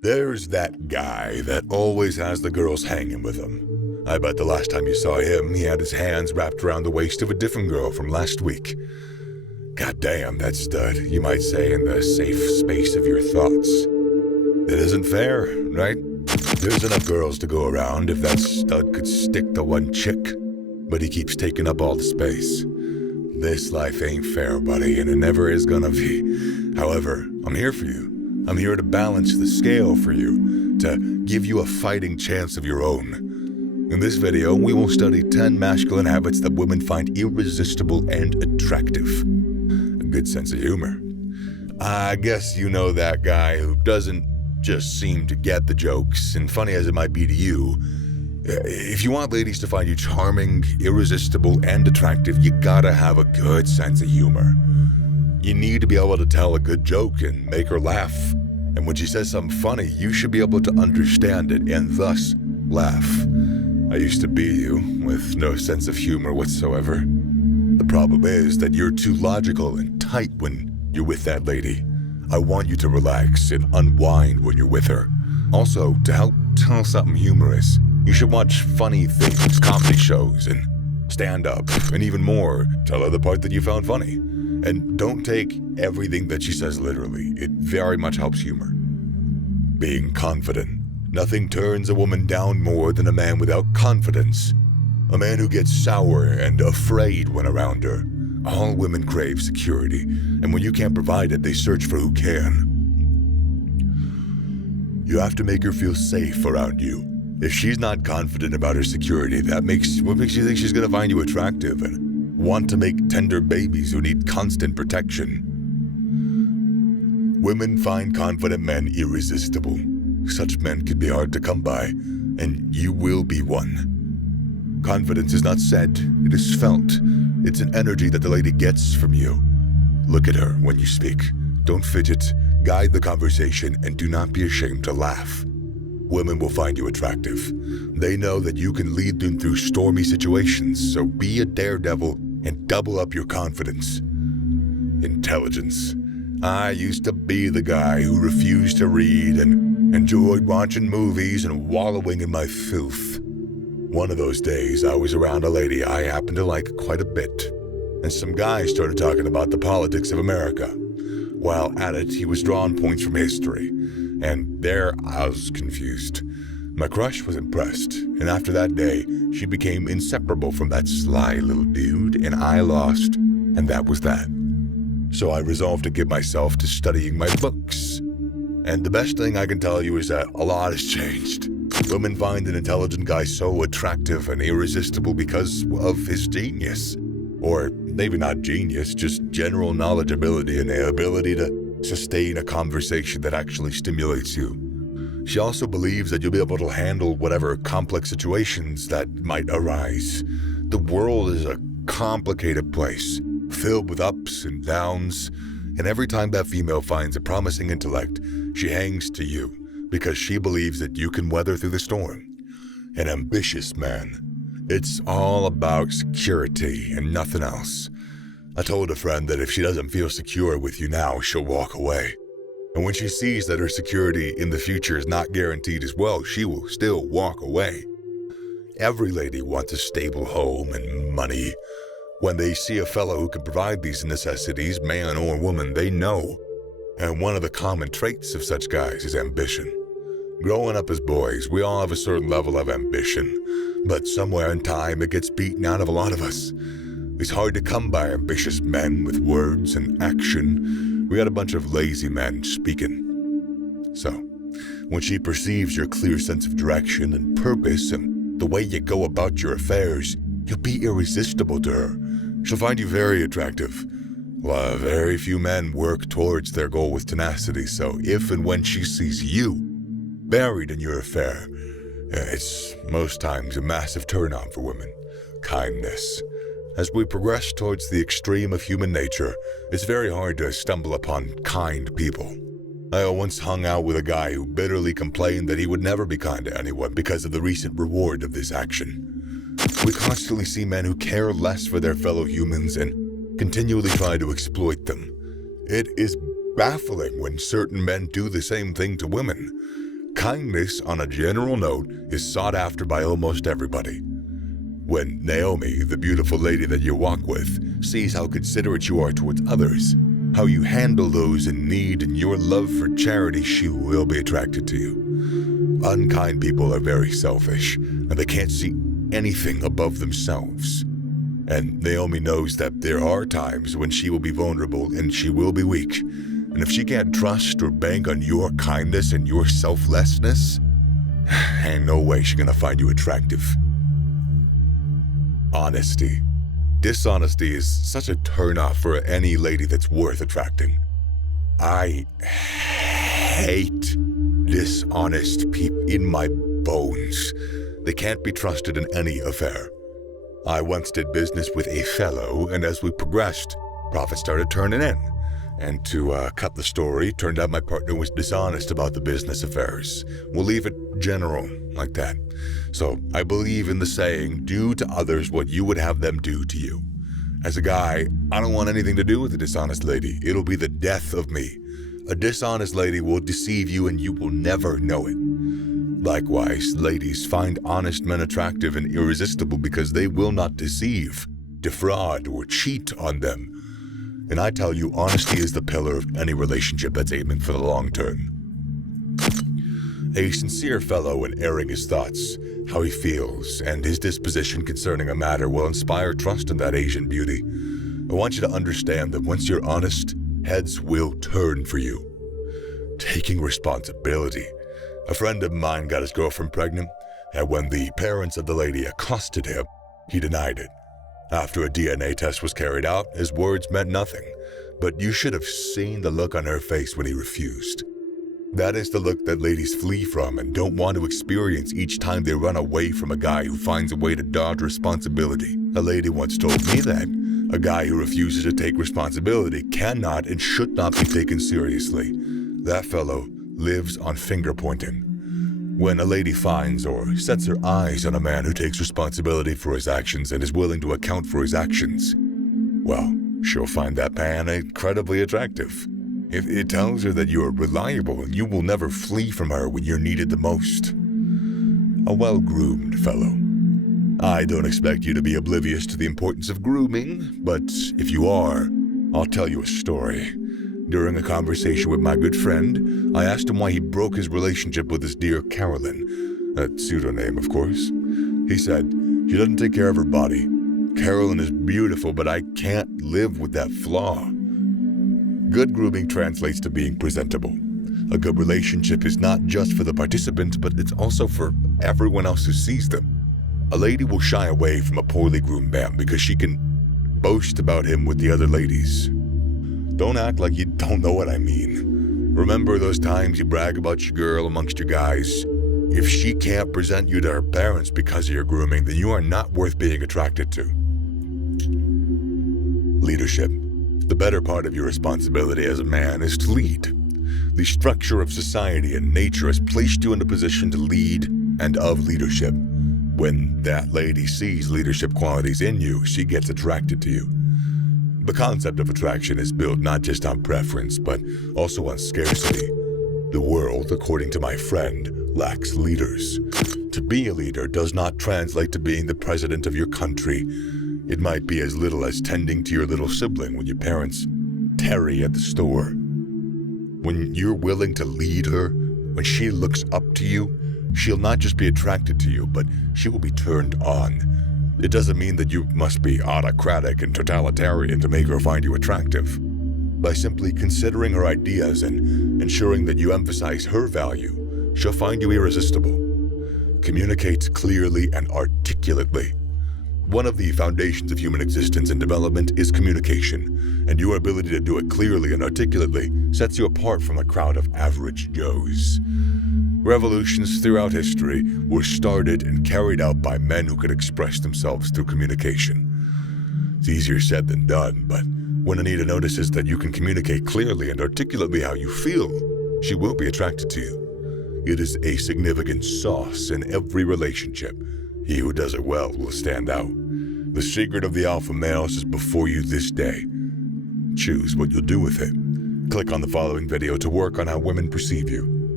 There's that guy that always has the girls hanging with him. I bet the last time you saw him, he had his hands wrapped around the waist of a different girl from last week. Goddamn, that stud, you might say, in the safe space of your thoughts. It isn't fair, right? There's enough girls to go around if that stud could stick to one chick, but he keeps taking up all the space. This life ain't fair, buddy, and it never is gonna be. However, I'm here for you. I'm here to balance the scale for you, to give you a fighting chance of your own. In this video, we will study 10 masculine habits that women find irresistible and attractive. A good sense of humor. I guess you know that guy who doesn't just seem to get the jokes, and funny as it might be to you. If you want ladies to find you charming, irresistible, and attractive, you gotta have a good sense of humor. You need to be able to tell a good joke and make her laugh. And when she says something funny, you should be able to understand it and thus laugh. I used to be you, with no sense of humor whatsoever. The problem is that you're too logical and tight when you're with that lady. I want you to relax and unwind when you're with her. Also, to help tell something humorous, you should watch funny things, comedy shows, and stand-up, and even more, tell her the part that you found funny. And don't take everything that she says literally. It very much helps humor. Being confident. Nothing turns a woman down more than a man without confidence. A man who gets sour and afraid when around her. All women crave security, and when you can't provide it, they search for who can. You have to make her feel safe around you. If she's not confident about her security, what makes you think she's gonna find you attractive and want to make tender babies who need constant protection? Women find confident men irresistible. Such men can be hard to come by, and you will be one. Confidence is not said, it is felt. It's an energy that the lady gets from you. Look at her when you speak. Don't fidget, guide the conversation, and do not be ashamed to laugh. Women will find you attractive. They know that you can lead them through stormy situations, so be a daredevil and double up your confidence. Intelligence. I used to be the guy who refused to read and enjoyed watching movies and wallowing in my filth. One of those days, I was around a lady I happened to like quite a bit, and some guy started talking about the politics of America. While at it, he was drawing points from history, and there I was confused. My crush was impressed, and after that day, she became inseparable from that sly little dude, and I lost, and that was that. So I resolved to give myself to studying my books. And the best thing I can tell you is that a lot has changed. Women find an intelligent guy so attractive and irresistible because of his genius. Or maybe not genius, just general knowledgeability and the ability to sustain a conversation that actually stimulates you. She also believes that you'll be able to handle whatever complex situations that might arise. The world is a complicated place, filled with ups and downs, and every time that female finds a promising intellect, she hangs to you because she believes that you can weather through the storm. An ambitious man. It's all about security and nothing else. I told a friend that if she doesn't feel secure with you now, she'll walk away. And when she sees that her security in the future is not guaranteed as well, she will still walk away. Every lady wants a stable home and money. When they see a fellow who can provide these necessities, man or woman, they know. And one of the common traits of such guys is ambition. Growing up as boys, we all have a certain level of ambition, but somewhere in time it gets beaten out of a lot of us. It's hard to come by ambitious men with words and action. We got a bunch of lazy men speaking. So, when she perceives your clear sense of direction and purpose and the way you go about your affairs, you'll be irresistible to her. She'll find you very attractive. Well, very few men work towards their goal with tenacity, so if and when she sees you buried in your affair, it's most times a massive turn-on for women. Kindness. As we progress towards the extreme of human nature, it's very hard to stumble upon kind people. I once hung out with a guy who bitterly complained that he would never be kind to anyone because of the recent reward of this action. We constantly see men who care less for their fellow humans and continually try to exploit them. It is baffling when certain men do the same thing to women. Kindness, on a general note, is sought after by almost everybody. When Naomi, the beautiful lady that you walk with, sees how considerate you are towards others, how you handle those in need, and your love for charity, she will be attracted to you. Unkind people are very selfish, and they can't see anything above themselves. And Naomi knows that there are times when she will be vulnerable and she will be weak. And if she can't trust or bank on your kindness and your selflessness, ain't no way she's gonna find you attractive. Honesty. Dishonesty is such a turnoff for any lady that's worth attracting. I hate dishonest people in my bones. They can't be trusted in any affair. I once did business with a fellow, and as we progressed, profits started turning in. And to cut the story, turned out my partner was dishonest about the business affairs. We'll leave it general like that. So I believe in the saying, do to others what you would have them do to you. As a guy, I don't want anything to do with a dishonest lady. It'll be the death of me. A dishonest lady will deceive you and you will never know it. Likewise, ladies find honest men attractive and irresistible because they will not deceive, defraud, or cheat on them. And I tell you, honesty is the pillar of any relationship that's aiming for the long term. A sincere fellow in airing his thoughts, how he feels, and his disposition concerning a matter will inspire trust in that Asian beauty. I want you to understand that once you're honest, heads will turn for you. Taking responsibility. A friend of mine got his girlfriend pregnant, and when the parents of the lady accosted him, he denied it. After a DNA test was carried out, his words meant nothing, but you should have seen the look on her face when he refused. That is the look that ladies flee from and don't want to experience each time they run away from a guy who finds a way to dodge responsibility. A lady once told me that a guy who refuses to take responsibility cannot and should not be taken seriously. That fellow lives on finger pointing. When a lady finds or sets her eyes on a man who takes responsibility for his actions and is willing to account for his actions, well, she'll find that man incredibly attractive. If it tells her that you are reliable and you will never flee from her when you're needed the most. A well-groomed fellow. I don't expect you to be oblivious to the importance of grooming, but if you are, I'll tell you a story. During a conversation with my good friend, I asked him why he broke his relationship with his dear Carolyn, a pseudonym, of course. He said, she doesn't take care of her body. Carolyn is beautiful, but I can't live with that flaw. Good grooming translates to being presentable. A good relationship is not just for the participants, but it's also for everyone else who sees them. A lady will shy away from a poorly groomed man because she can boast about him with the other ladies. Don't act like you don't know what I mean. Remember those times you brag about your girl amongst your guys? If she can't present you to her parents because of your grooming, then you are not worth being attracted to. Leadership. The better part of your responsibility as a man is to lead. The structure of society and nature has placed you in a position to lead and of leadership. When that lady sees leadership qualities in you, she gets attracted to you. The concept of attraction is built not just on preference, but also on scarcity. The world, according to my friend, lacks leaders. To be a leader does not translate to being the president of your country. It might be as little as tending to your little sibling when your parents tarry at the store. When you're willing to lead her, when she looks up to you, she'll not just be attracted to you, but she will be turned on. It doesn't mean that you must be autocratic and totalitarian to make her find you attractive. By simply considering her ideas and ensuring that you emphasize her value, she'll find you irresistible. Communicate clearly and articulately. One of the foundations of human existence and development is communication, and your ability to do it clearly and articulately sets you apart from a crowd of average Joes. Revolutions throughout history were started and carried out by men who could express themselves through communication. It's easier said than done, but when Anita notices that you can communicate clearly and articulately how you feel, she will be attracted to you. It is a significant sauce in every relationship. He who does it well will stand out. The secret of the alpha males is before you this day. Choose what you'll do with it. Click on the following video to work on how women perceive you.